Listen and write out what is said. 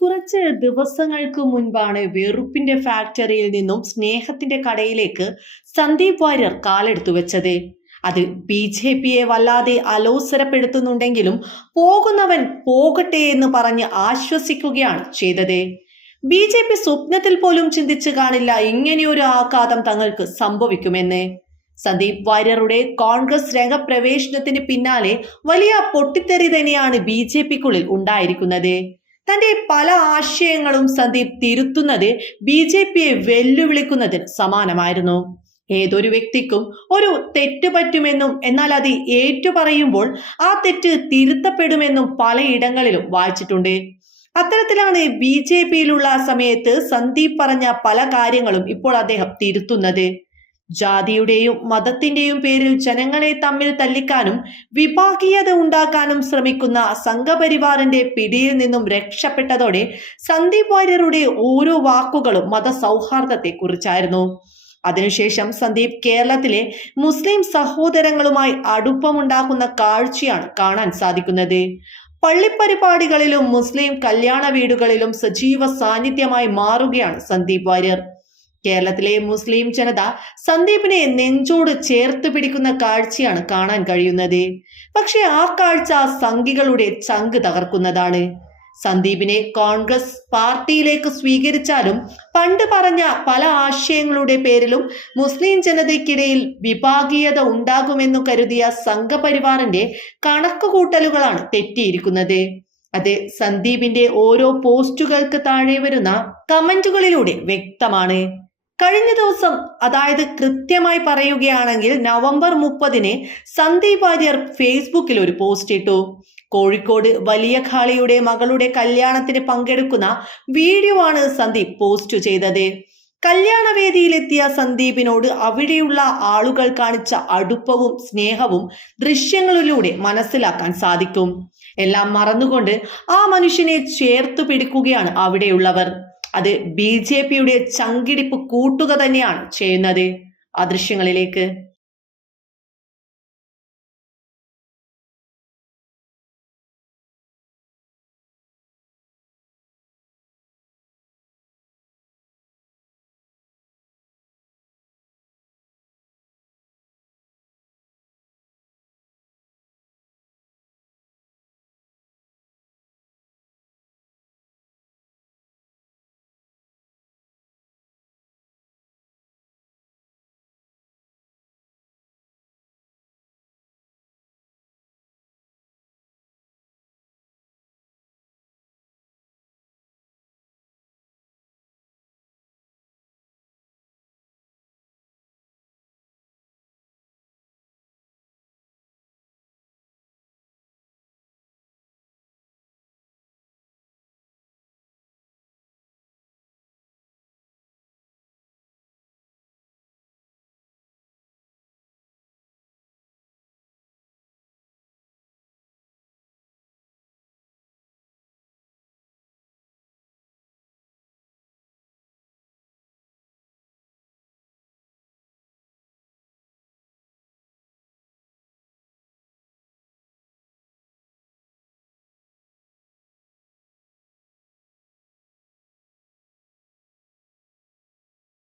കുറച്ച് ദിവസങ്ങൾക്ക് മുൻപാണ് വെറുപ്പിന്റെ ഫാക്ടറിയിൽ നിന്നും സ്നേഹത്തിന്റെ കടയിലേക്ക് സന്ദീപ് വാര്യർ കാലെടുത്തു വെച്ചത്. അത് ബി ജെ പിയെ വല്ലാതെ അലോസരപ്പെടുത്തുന്നുണ്ടെങ്കിലും പോകുന്നവൻ പോകട്ടെ എന്ന് പറഞ്ഞ് ആശ്വസിക്കുകയാണ് ചെയ്തത്. ബി ജെ പി സ്വപ്നത്തിൽ പോലും ചിന്തിച്ചു കാണില്ല ഇങ്ങനെയൊരു ആഘാതം തങ്ങൾക്ക് സംഭവിക്കുമെന്ന്. സന്ദീപ് വാര്യറുടെ കോൺഗ്രസ് രംഗപ്രവേശനത്തിന് പിന്നാലെ വലിയ പൊട്ടിത്തെറി തന്നെയാണ് ബി ജെ പിക്കുള്ളിൽ ഉണ്ടായിരിക്കുന്നത്. തന്റെ പല ആശയങ്ങളും സന്ദീപ് തിരുത്തുന്നത് ബി ജെ പിയെ വെല്ലുവിളിക്കുന്നതിന് സമാനമായിരുന്നു. ഏതൊരു വ്യക്തിക്കും ഒരു തെറ്റ് പറ്റുമെന്നും എന്നാൽ അത് ഏറ്റുപറയുമ്പോൾ ആ തെറ്റ് തിരുത്തപ്പെടുമെന്നും പലയിടങ്ങളിലും വായിച്ചിട്ടുണ്ട്. അത്തരത്തിലാണ് ബി ജെ പിയിലുള്ള സമയത്ത് സന്ദീപ് പറഞ്ഞ പല കാര്യങ്ങളും ഇപ്പോൾ അദ്ദേഹം തിരുത്തുന്നത്. ജാതിയുടെയും മതത്തിന്റെയും പേരിൽ ജനങ്ങളെ തമ്മിൽ തല്ലിക്കാനും വിഭാഗീയത ഉണ്ടാക്കാനും ശ്രമിക്കുന്ന സംഘപരിവാറിന്റെ പിടിയിൽ നിന്നും രക്ഷപ്പെട്ടതോടെ സന്ദീപ് വാര്യരുടെ ഓരോ വാക്കുകളും മതസൗഹാർദ്ദത്തെ കുറിച്ചായിരുന്നു അതിനുശേഷം സന്ദീപ് കേരളത്തിലെ മുസ്ലിം സഹോദരങ്ങളുമായി അടുപ്പമുണ്ടാക്കുന്ന കാഴ്ചയാണ് കാണാൻ സാധിക്കുന്നത്. പള്ളിപ്പരിപാടികളിലും മുസ്ലിം കല്യാണ വീടുകളിലും സജീവ സാന്നിധ്യമായി മാറുകയാണ് സന്ദീപ് വാര്യർ. കേരളത്തിലെ മുസ്ലിം ജനത സന്ദീപിനെ നെഞ്ചോട് ചേർത്ത് പിടിക്കുന്ന കാഴ്ചയാണ് കാണാൻ കഴിയുന്നത്. പക്ഷെ ആ കാഴ്ച സംഘികളുടെ ചങ്ക് തകർക്കുന്നതാണ്. സന്ദീപിനെ കോൺഗ്രസ് പാർട്ടിയിലേക്ക് സ്വീകരിച്ചാലും പണ്ട് പറഞ്ഞ പല ആശയങ്ങളുടെ പേരിലും മുസ്ലിം ജനതയ്ക്കിടയിൽ വിഭാഗീയത ഉണ്ടാകുമെന്നു കരുതിയ സംഘപരിവാറിന്റെ കണക്കുകൂട്ടലുകളാണ് തെറ്റിയിരിക്കുന്നത്. അത് സന്ദീപിന്റെ ഓരോ പോസ്റ്റുകൾക്ക് താഴെ വരുന്ന കമന്റുകളിലൂടെ വ്യക്തമാണ്. കഴിഞ്ഞ ദിവസം അതായത് കൃത്യമായി പറയുകയാണെങ്കിൽ നവംബർ മുപ്പതിന് സന്ദീപ് വാര്യർ ഫേസ്ബുക്കിൽ ഒരു പോസ്റ്റ് ഇട്ടു. കോഴിക്കോട് വലിയ ഖാളിയുടെ മകളുടെ കല്യാണത്തിന് പങ്കെടുക്കുന്ന വീഡിയോ ആണ് സന്ദീപ് പോസ്റ്റ് ചെയ്തത്. കല്യാണവേദിയിലെത്തിയ സന്ദീപിനോട് അവിടെയുള്ള ആളുകൾ കാണിച്ച അടുപ്പവും സ്നേഹവും ദൃശ്യങ്ങളിലൂടെ മനസ്സിലാക്കാൻ സാധിക്കും. എല്ലാം മറന്നുകൊണ്ട് ആ മനുഷ്യനെ ചേർത്തു പിടിക്കുകയാണ് അവിടെയുള്ളവർ. അത് ബി ജെ പിയുടെ ചങ്കിടിപ്പ് കൂട്ടുക തന്നെയാണ് ചെയ്യുന്നത്. ആ ദൃശ്യങ്ങളിലേക്ക്